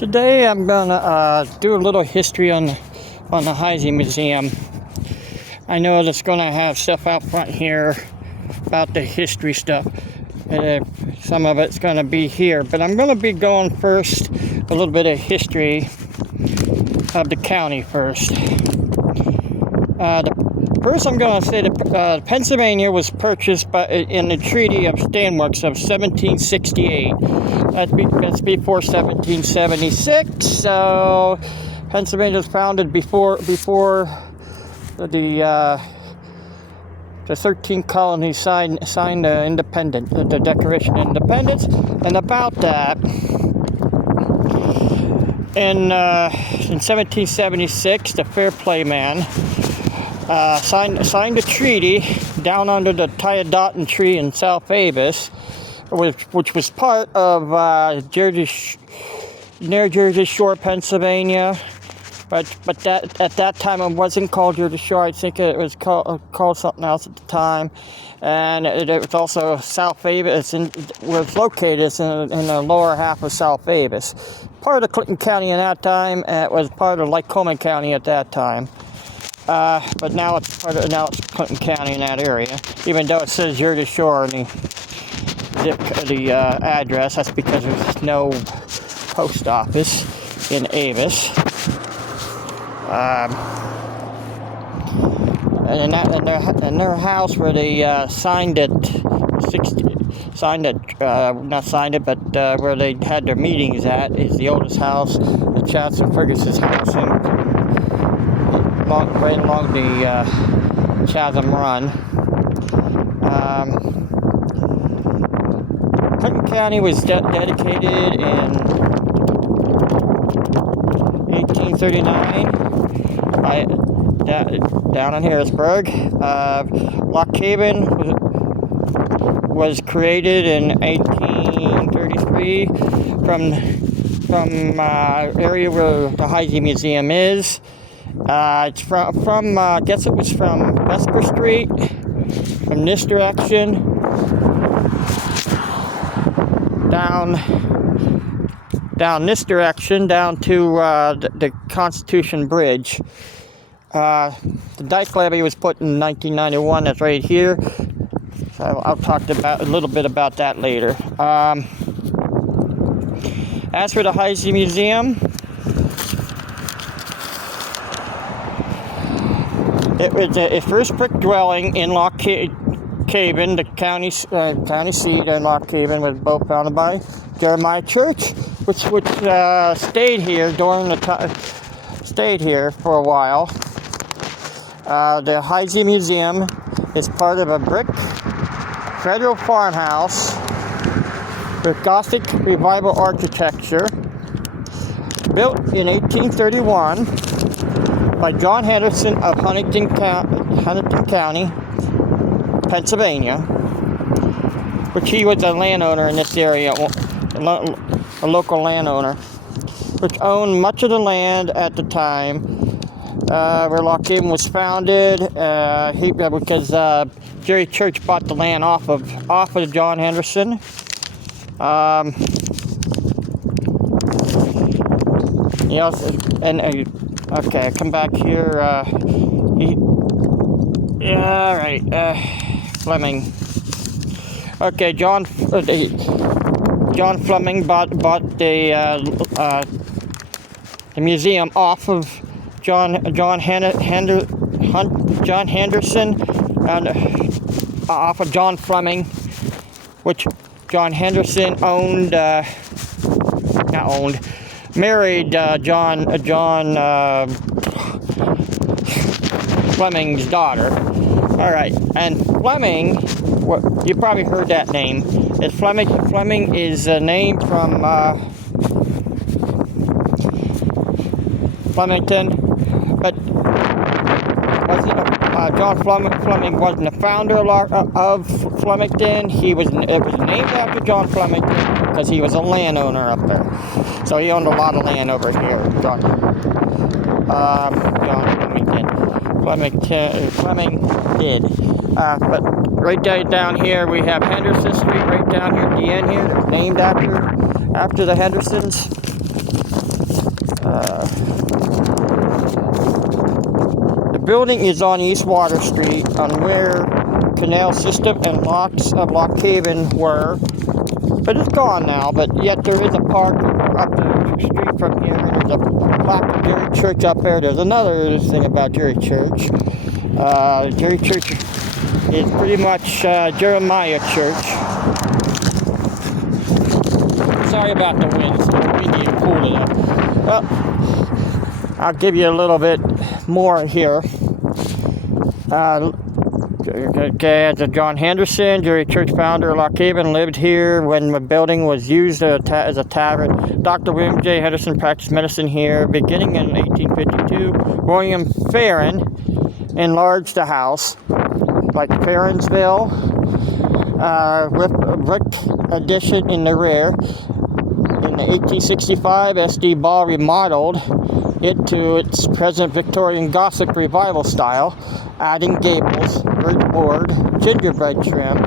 Today I'm gonna do a little history on the Heisey Museum. I know it's gonna have stuff out front here about the history stuff. Some of it's gonna be here, but I'm gonna be going first a little bit of history of the county first. First, I'm going to say that Pennsylvania was purchased in the Treaty of Stanwix of 1768. That's before 1776. So Pennsylvania was founded before the 13 colonies signed the Declaration of Independence. And about that, in 1776, the Fair Play man signed a treaty down under the Tiadotin tree in South Avis, which was part of near Jersey Shore, Pennsylvania. But that at that time it wasn't called Jersey Shore. I think it was called something else at the time. And it was also South Avis, was located in the lower half of South Avis. Part of Clinton County at that time. It was part of Lycoming County at that time. But now it's Clinton County in that area. Even though it says Jersey Shore in the address, that's because there's no post office in Avis. And in their house where they where they had their meetings at is the oldest house, the Chatham Fergus's house, right along the Chatham Run. Clinton County was dedicated in 1839 down in Harrisburg. Lock Haven was created in 1833 from area where the Heisey Museum is. It's from I guess it was from Vesper Street, from this direction down this direction down to the Constitution Bridge. The dike levee was put in 1991. That's right here. So I'll talk a little bit about that later. As for the Heisey Museum, it was a first brick dwelling in Lock Haven, the county seat in Lock Haven, was both founded by Jeremiah Church, which stayed here stayed here for a while. The Heisey Museum is part of a brick federal farmhouse with Gothic Revival architecture, built in 1831 by John Henderson of Huntington County, Pennsylvania, which he was a landowner in this area, a local landowner, which owned much of the land at the time where Lock Haven was founded. Because Jerry Church bought the land off of John Henderson. Okay, I come back here. Fleming. Okay, John Fleming bought the museum off of John Henderson, and off of John Fleming, which John Henderson married John Fleming's daughter. All right, and Fleming, you probably heard that name. Fleming is a name from Flemington, but John Fleming wasn't the founder of Flemington. It was named after John Flemington because he was a landowner up there. So he owned a lot of land over here, John Fleming did. But right down here we have Henderson Street, right down here at the end here, named after the Hendersons. The building is on East Water Street, on where canal system and locks of Lock Haven were, but it's gone now. But yet there is a park up the street from here, and there's a plaque of Jerry Church up there. There's another thing about Jerry Church. Jerry Church is pretty much Jeremiah Church. Sorry about the wind. It's a little windy and cool today. Well, I'll give you a little bit more here. Okay, John Henderson, Jerry Church founder of Lock Haven, lived here when the building was used as a tavern. Dr. William J. Henderson practiced medicine here beginning in 1852. William Farron enlarged the house, like Farronsville, with a brick addition in the rear. In 1865, S.D. Ball remodeled it to its present Victorian Gothic revival style, adding gables, birch board, gingerbread trim,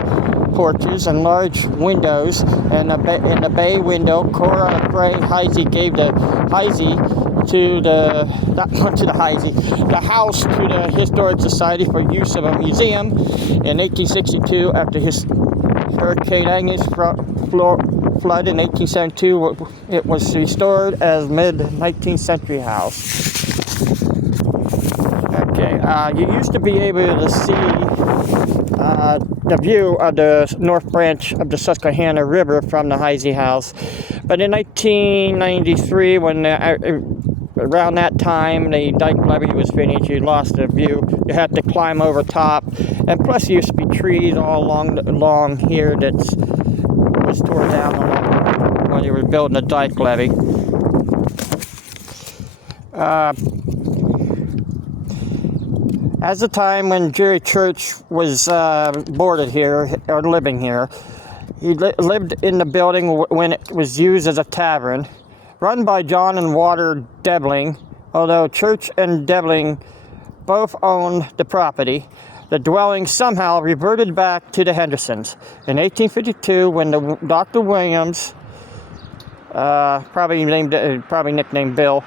porches, and large windows. And in the bay window, Cora Frey Heisey gave the Heisey to the house to the Historic Society for use of a museum. In 1862, after Hurricane Agnes flood in 1872, it was restored as mid-19th century house. Okay, you used to be able to see the view of the north branch of the Susquehanna River from the Heisey House, but in 1993, when around that time the dike levee was finished, you lost the view. You had to climb over top, and plus there used to be trees all along here that was torn down when they were building the dike levee. As the time when Jerry Church was boarded here, or living here, he lived in the building when it was used as a tavern, run by John and Walter Debling. Although Church and Debling both owned the property, the dwelling somehow reverted back to the Hendersons. In 1852, when Dr. Williams, probably nicknamed Bill,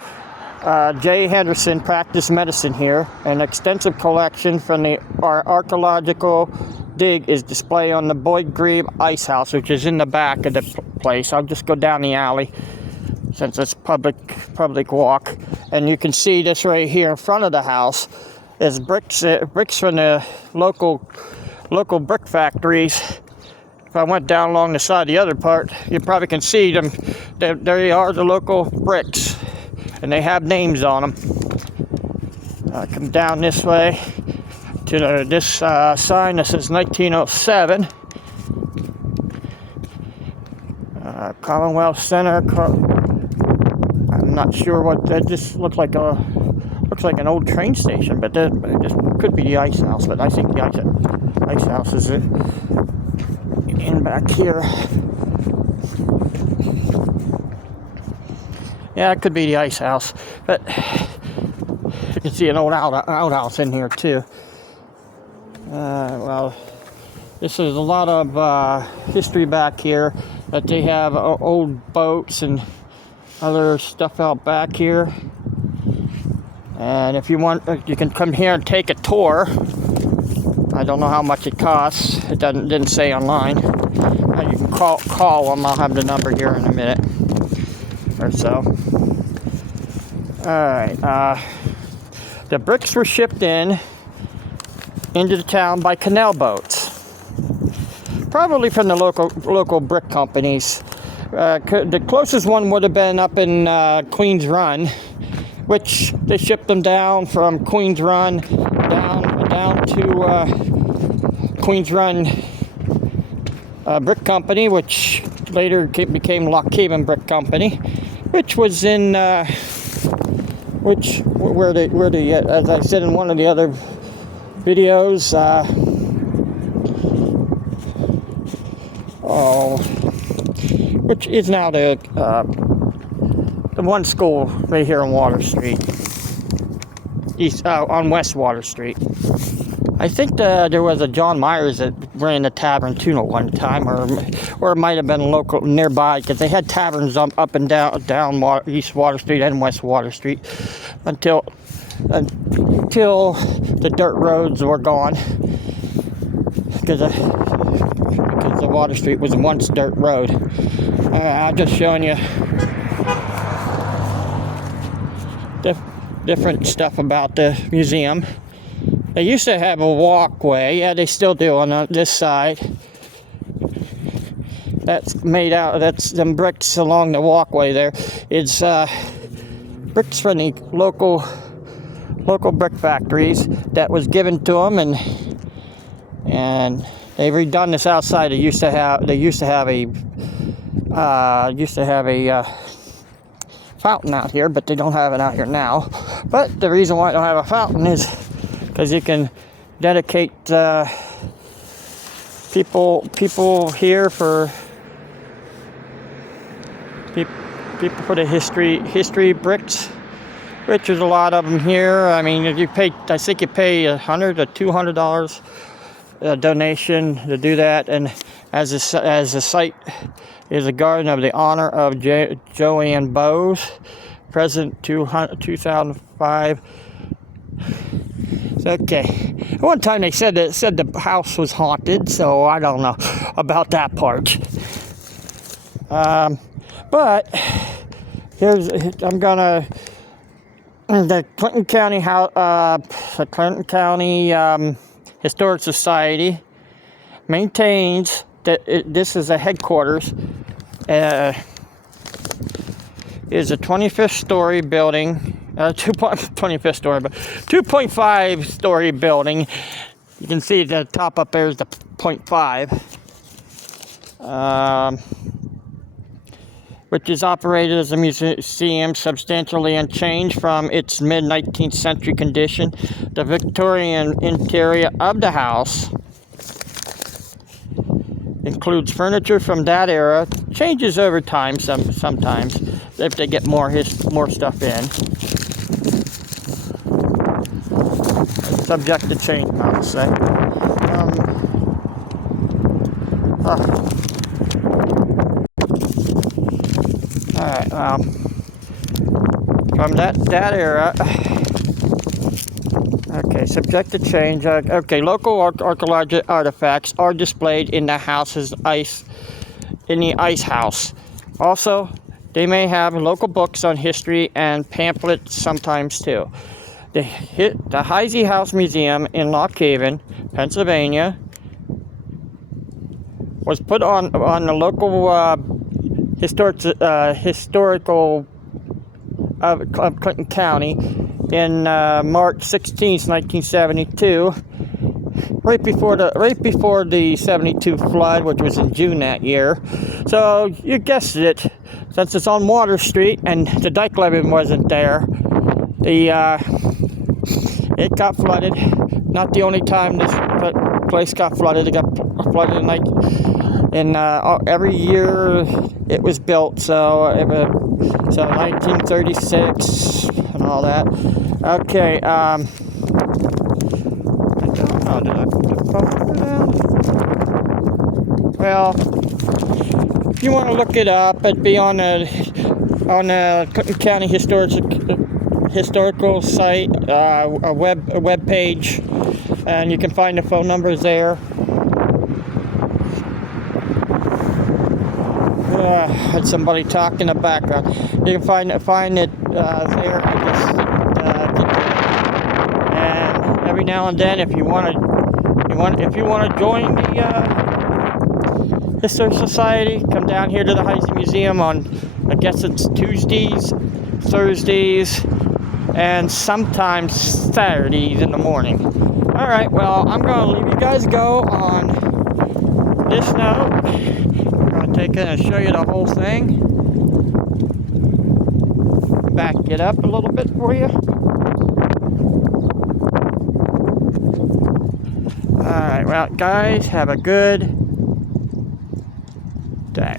J. Henderson practiced medicine here. An extensive collection from the archaeological dig is displayed on the Boyd Grebe Ice House, which is in the back of the place. I'll just go down the alley since it's public walk, and you can see this right here in front of the house is bricks from the local brick factories. If I went down along the side of the other part, you probably can see them. There are the local bricks, and they have names on them. Come down this way to this sign that says 1907. Commonwealth Center. I'm not sure what that just looks like an old train station, but it just could be the Ice House. But I think the Ice House is in back here. Yeah, it could be the Ice House, but you can see an old outhouse in here too. Well, this is a lot of history back here, that they have old boats and other stuff out back here. And if you want, you can come here and take a tour. I don't know how much it costs. It didn't say online. You can call them. I'll have the number here in a minute or so. Alright, the bricks were shipped into the town by canal boats, probably from the local brick companies. The closest one would have been up in Queens Run, which they shipped them down from Queens Run down to Queens Run Brick Company, which later became Lock Haven Brick Company, which was in where they as I said in one of the other videos, which is now the one school right here on Water Street, on West Water Street. I think there was a John Myers that ran the tavern too at one time, or it might have been local nearby, because they had taverns up and down East Water Street and West Water Street until the dirt roads were gone, because the Water Street was once dirt road. I'm just showing you different stuff about the museum. They used to have a walkway. Yeah, they still do on this side. That's made out. That's them bricks along the walkway there. It's bricks from the local brick factories that was given to them, and they've redone this outside. They used to have a fountain out here, but they don't have it out here now. But the reason why I don't have a fountain is because you can dedicate people here for people for the history bricks, which is a lot of them here. I mean, I think you pay $100 to $200 donation to do that, and as the site is a garden of the honor of Joanne Bowes, President 2005. Okay. One time they said the house was haunted, so I don't know about that part. But here's the Clinton County Historic Society maintains that this is a headquarters. Is a 25th story building. 25th story, but 2.5 story building. You can see the top up there is the 0.5, which is operated as a museum, substantially unchanged from its mid-19th century condition. The Victorian interior of the house includes furniture from that era. Changes over time sometimes if they get more stuff in. Subject to change, I'll say. Alright, from that era. Okay, subject to change. Okay, local archaeological artifacts are displayed in the house's ice house. Also, they may have local books on history and pamphlets sometimes too. The Heisey House Museum in Lock Haven, Pennsylvania, was put on the local historical of Clinton County in March 16th, 1972, right before the 72 flood, which was in June that year. So you guessed it, since it's on Water Street and the dike levee wasn't there, it got flooded. Not the only time this place got flooded. It got flooded every year it was built. So 1936 and all that. Okay. I don't know. Did I put the phone down? Well, if you want to look it up, it'd be on the Clinton County historical site, a web page, and you can find the phone numbers there. Had somebody talking in the background. You can find it there. And every now and then, if you want to join the Historic Society, come down here to the Heisey Museum on, I guess it's Tuesdays, Thursdays, and sometimes Saturdays in the morning. All right, well, I'm going to leave you guys go on this note. I'm going to take it and show you the whole thing. Back it up a little bit for you. All right, well, guys, have a good day.